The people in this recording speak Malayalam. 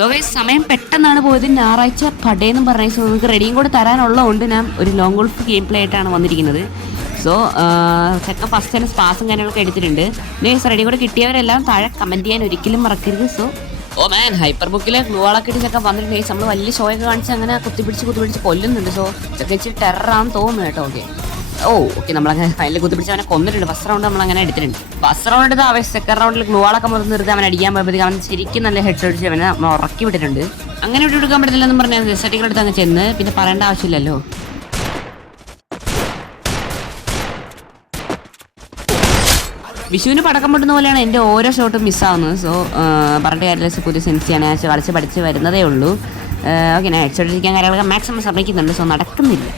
സോ ഗൈസ് സമയം പെട്ടെന്നാണ് പോയത്. ഞായറാഴ്ച പടയെന്നും പറഞ്ഞ സോ നിങ്ങൾക്ക് റെഡിയും കൂടെ തരാനുള്ളതുകൊണ്ട് ഞാൻ ഒരു ലോങ് ഗോൾഫ് ഗെയിം പ്ലേ ആയിട്ടാണ് വന്നിരിക്കുന്നത്. സോ ചെക്കൻ ഫസ്റ്റ് തന്നെ സ്പാസും കാര്യങ്ങളൊക്കെ എടുത്തിട്ടുണ്ട്. ഗൈസ് റെഡി കൂടെ കിട്ടിയവരെല്ലാം താഴെ കമൻറ്റ് ചെയ്യാൻ ഒരിക്കലും മറക്കരുത്. സോ മാൻ ഹൈപ്പർ ബുക്കിലെ ഗ്ലൂകളൊക്കെ ഇട്ട് ചെക്കൻ വന്നിട്ടുണ്ട്. ഗൈസ് നമ്മൾ വലിയ ഷോയൊക്കെ കാണിച്ച് അങ്ങനെ കുത്തിപ്പിടിച്ച് കൊല്ലുന്നുണ്ട്. സോ ചെക്കൻ ഇച്ചിരി ടെററാണെന്ന് തോന്നുന്നു കേട്ടോ. ഓക്കെ നമ്മളങ്ങനെ ഫൈനലിൽ കുത്തിപ്പിടിച്ച് അവനെ കൊന്നിട്ടുണ്ട്. ഫസ്റ്റ് റൗണ്ട് നമ്മളങ്ങനെ എടുത്തിട്ടുണ്ട്. ഫസ്റ്റ് റൗണ്ട് എടുത്ത് അവൻ സെക്കൻഡ് റൗണ്ടിൽ ഗ്ലൂകളൊക്കെ മുറിച്ച് നിർത്തി അവൻ അടിക്കാൻ പോയപ്പോഴത്തേക്ക് അവൻ ശരിക്കും നല്ല ഹെഡ് അടിച്ച് അവനെ നമ്മൾ ഉറക്കി വിട്ടിട്ടുണ്ട്. അങ്ങനെ വിട്ട് എടുക്കാൻ പറ്റില്ലെന്ന് പറഞ്ഞാൽ സെറ്റികൾ എടുത്ത് അങ്ങ് ചെന്ന് പിന്നെ പറയേണ്ട ആവശ്യമില്ലല്ലോ. വിഷുവിന് പടക്കം പൊട്ടുന്ന പോലെയാണ് എൻ്റെ ഓരോ ഷോട്ടും മിസ്സാവുന്നത്. സോ പറഞ്ഞിട്ട് കാര്യമില്ല, പുതിയ സെൻസിയാണ് കളിച്ച് പഠിച്ച് വരുന്നതേ ഉള്ളൂ. ഓക്കെ ഞാൻ ഹെഡ് ഷോട്ട് ഇരിക്കാൻ കാര്യങ്ങളൊക്കെ മാക്സിമം ശ്രമിക്കുന്നുണ്ട്. സോ നടക്കുന്നില്ല.